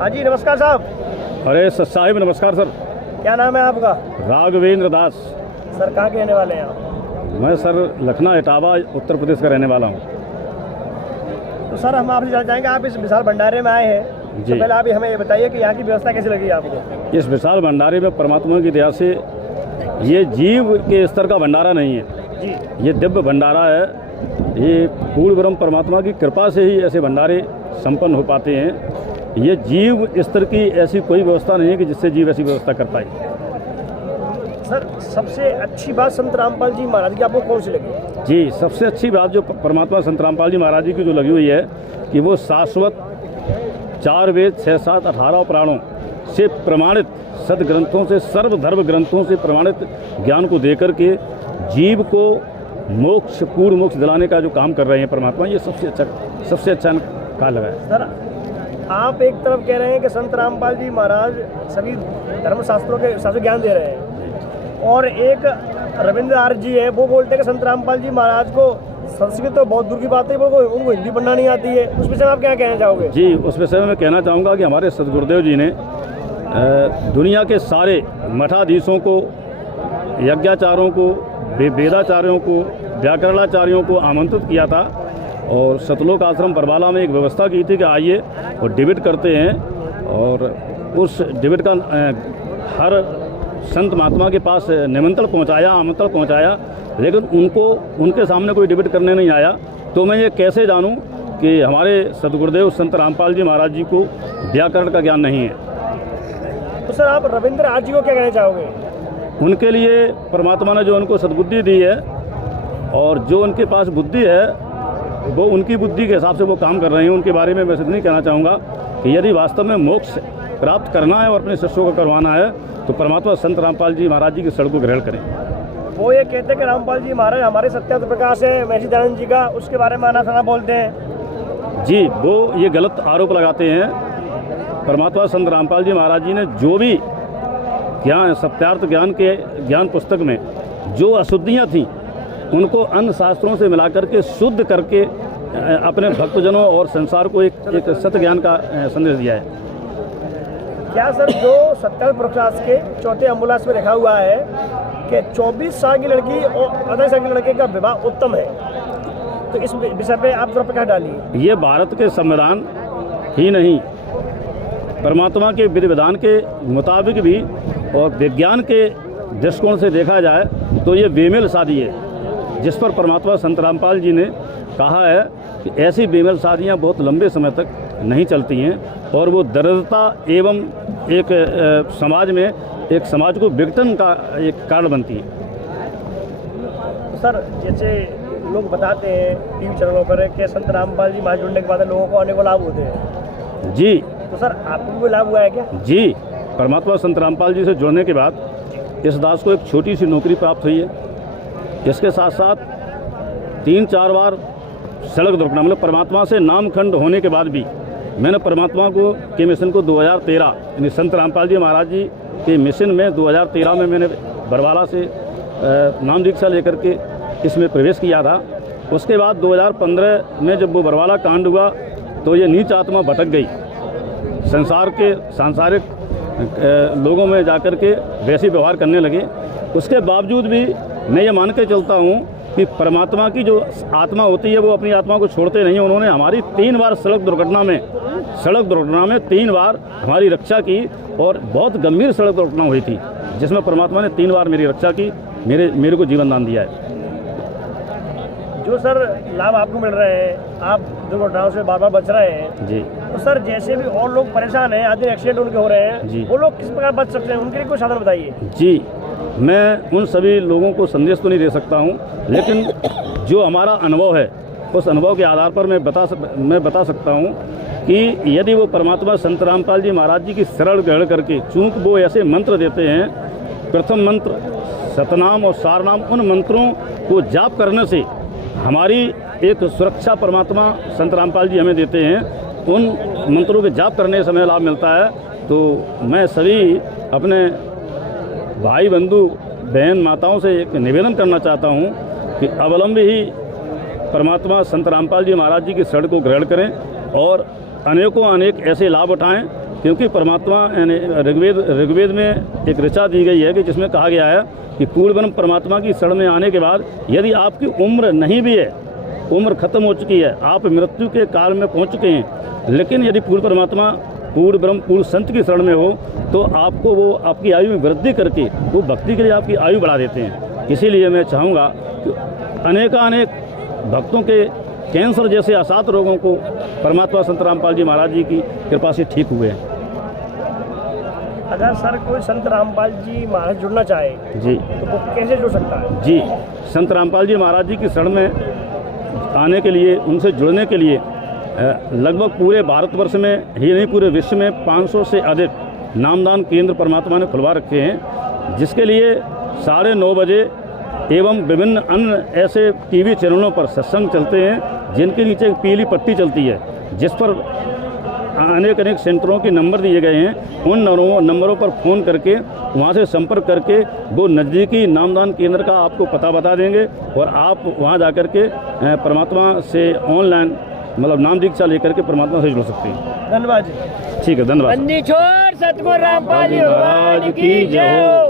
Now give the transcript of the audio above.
हाँ जी, नमस्कार साहब। अरे साहिब नमस्कार सर। क्या नाम है आपका? राघवेंद्र दास। सर कहाँ के रहने वाले हैं आप? मैं सर लखनऊ इटावा उत्तर प्रदेश का रहने वाला हूँ। तो सर हम आपसे जानना चाहेंगे, आप इस विशाल भंडारे में आए हैं, तो पहले आप हमें ये बताइए कि यहाँ की व्यवस्था कैसी लगी आपको? इस विशाल भंडारे में परमात्मा की दया से ये जीव के स्तर का भंडारा नहीं है जी, ये दिव्य भंडारा है। ये पूर्ण ब्रह्म परमात्मा की कृपा से ही ऐसे भंडारे संपन्न हो पाते हैं। ये जीव स्तर की ऐसी कोई व्यवस्था नहीं है कि जिससे जीव ऐसी व्यवस्था कर पाए। सर सबसे अच्छी बात संत रामपाल जी महाराज की आपको कौन सी लगी? जी, सबसे अच्छी बात जो परमात्मा संत रामपाल जी महाराज जी की जो लगी हुई है कि वो शाश्वत 4 वेद 6 7 18 पुराणों से प्रमाणित सदग्रंथों से सर्वधर्म ग्रंथों से प्रमाणित ज्ञान को देकर के जीव को मोक्ष पूर्ण मोक्ष दिलाने का जो काम कर रहे हैं परमात्मा, ये सबसे अच्छा कार्य लगा है। सर आप एक तरफ कह रहे हैं कि संत रामपाल जी महाराज सभी धर्मशास्त्रों के हिसाब से ज्ञान दे रहे हैं, और एक रविंद्र आर्य जी है, वो बोलते हैं कि संत रामपाल जी महाराज को संस्कृत तो बहुत दूर की बात है, वो उनको हिंदी पढ़ना नहीं आती है। उस विषय में आप क्या कहना चाहोगे? जी, उस विषय में मैं कहना चाहूँगा कि हमारे सदगुरुदेव जी ने दुनिया के सारे मठाधीशों को, यज्ञाचार्यों को, वेदाचार्यों को, व्याकरणाचार्यों को आमंत्रित किया था और सतलोक आश्रम बरवाला में एक व्यवस्था की थी कि आइए और डिबेट करते हैं, और उस डिबेट का हर संत महात्मा के पास निमंत्रण पहुंचाया, आमंत्रण पहुंचाया, लेकिन उनके सामने कोई डिबेट करने नहीं आया। तो मैं ये कैसे जानूं कि हमारे सदगुरुदेव संत रामपाल जी महाराज जी को व्याकरण का ज्ञान नहीं है। तो सर आप रविंद्र आर्य जी को क्या कहना चाहोगे? उनके लिए परमात्मा ने जो उनको सद्बुद्धि दी है और जो उनके पास बुद्धि है वो उनकी बुद्धि के हिसाब से वो काम कर रहे हैं। उनके बारे में मैं सिर्फ नहीं कहना चाहूँगा कि यदि वास्तव में मोक्ष प्राप्त करना है और अपने शिष्यों को करवाना है तो परमात्मा संत रामपाल जी महाराज जी की शरण को ग्रहण करें। वो ये कहते हैं कि रामपाल जी महाराज हमारे सत्यार्थ प्रकाश है, महर्षि दयानंद जी का, उसके बारे में आना सुना बोलते हैं। जी, वो ये गलत आरोप लगाते हैं। परमात्मा संत रामपाल जी महाराज जी ने जो भी ज्ञान, सत्यार्थ ज्ञान पुस्तक में जो अशुद्धियाँ थीं उनको अन्य शास्त्रों से मिलाकर के शुद्ध करके अपने भक्तजनों और संसार को एक सत्य ज्ञान का संदेश दिया है। क्या सर जो सत्यार्थ प्रकाश के 4थे अमूलास में लिखा हुआ है कि 24 साल की लड़की और 28 साल के लड़के का विवाह उत्तम है, तो इस विषय पे आप थोड़ा प्रकाश डालिए। ये भारत के संविधान ही नहीं, परमात्मा के विधि विधान के मुताबिक भी और विज्ञान के दृष्टिकोण से देखा जाए तो ये बेमेल शादी है, जिस पर परमात्मा संत रामपाल जी ने कहा है कि ऐसी बेमेल शादियाँ बहुत लंबे समय तक नहीं चलती हैं और वो दरिद्रता एवं एक समाज में एक समाज को विघटन का एक कारण बनती है। सर जैसे लोग बताते हैं टीवी चैनलों पर कि संत रामपाल जी महाराज जुड़ने के बाद लोगों को अनेक लाभ होते हैं। जी, तो सर आपको कोई लाभ हुआ है क्या? जी, परमात्मा संत रामपाल जी से जुड़ने के बाद इस दास को एक छोटी सी नौकरी प्राप्त हुई है। इसके साथ साथ 3-4 बार सड़क दुर्घटना, मतलब परमात्मा से नामखंड होने के बाद भी मैंने परमात्मा को के मिशन को 2013 यानी संत रामपाल जी महाराज जी के मिशन में 2013 में मैंने बरवाला से नाम दीक्षा लेकर के इसमें प्रवेश किया था। उसके बाद 2015 में जब वो बरवाला कांड हुआ तो ये नीच आत्मा भटक गई, संसार के सांसारिक लोगों में जाकर के वैसे व्यवहार करने लगे। उसके बावजूद भी मैं ये मान के चलता हूँ कि परमात्मा की जो आत्मा होती है वो अपनी आत्मा को छोड़ते नहीं। उन्होंने हमारी 3 बार सड़क दुर्घटना में 3 बार हमारी रक्षा की और बहुत गंभीर सड़क दुर्घटना हुई थी जिसमें परमात्मा ने 3 बार मेरी रक्षा की, मेरे को जीवन दान दिया है। जो सर लाभ आपको मिल रहे हैं, आप दुर्घटनाओं से बार बार बच रहे हैं जी, तो सर जैसे भी और लोग परेशान हैं, आदि एक्सीडेंट उनके हो रहे हैं जी, वो लोग किस प्रकार बच सकते हैं, उनके लिए कोई साधन बताइए। जी, मैं उन सभी लोगों को संदेश तो नहीं दे सकता हूं, लेकिन जो हमारा अनुभव है उस अनुभव के आधार पर मैं बता सकता हूं कि यदि वो परमात्मा संत रामपाल जी महाराज जी की शरण ग्रहण करके, चूँकि वो ऐसे मंत्र देते हैं, प्रथम मंत्र सतनाम और सारनाम, उन मंत्रों को जाप करने से हमारी एक सुरक्षा परमात्मा संत रामपाल जी हमें देते हैं। उन मंत्रों के जाप करने से हमें लाभ मिलता है। तो मैं सभी अपने भाई बंधु बहन माताओं से एक निवेदन करना चाहता हूं कि अवलंबी ही परमात्मा संत रामपाल जी महाराज जी की शरण को ग्रहण करें और अनेकों अनेक ऐसे लाभ उठाएं क्योंकि परमात्मा यानी ऋग्वेद में एक ऋचा दी गई है कि जिसमें कहा गया है कि पूर्ण ब्रह्म परमात्मा की शरण में आने के बाद यदि आपकी उम्र नहीं भी है, उम्र खत्म हो चुकी है, आप मृत्यु के काल में पहुंच चुके हैं, लेकिन यदि पूर्ण परमात्मा, पूर्ण ब्रह्म, पूर्ण संत की शरण में हो तो आपको वो आपकी आयु में वृद्धि करके वो भक्ति के लिए आपकी आयु बढ़ा देते हैं। इसीलिए मैं चाहूँगा कि अनेकानेक भक्तों के कैंसर जैसे असाध्य रोगों को परमात्मा संत रामपाल जी महाराज जी की कृपा से ठीक हुए हैं। अगर सर कोई संत रामपाल जी महाराज जुड़ना चाहे जी तो वो कैसे जुड़ सकता है? जी, संत रामपाल जी महाराज जी की शरण में आने के लिए, उनसे जुड़ने के लिए लगभग पूरे भारतवर्ष में ही नहीं पूरे विश्व में 500 से अधिक नामदान केंद्र परमात्मा ने खुलवा रखे हैं, जिसके लिए 9:30 बजे एवं विभिन्न अन्य ऐसे टीवी चैनलों पर सत्संग चलते हैं जिनके नीचे एक पीली पट्टी चलती है जिस पर अनेक सेंटरों के नंबर दिए गए हैं। उन नंबरों पर फ़ोन करके वहां से संपर्क करके वो नज़दीकी नामदान केंद्र का आपको पता बता देंगे और आप वहां जाकर के परमात्मा से ऑनलाइन मतलब नाम दीक्षा लेकर के परमात्मा से जुड़ सकते हैं। धन्यवाद जी। ठीक है, धन्यवाद। छोड़ सतगुरु रामपाल जी महाराज की जय हो।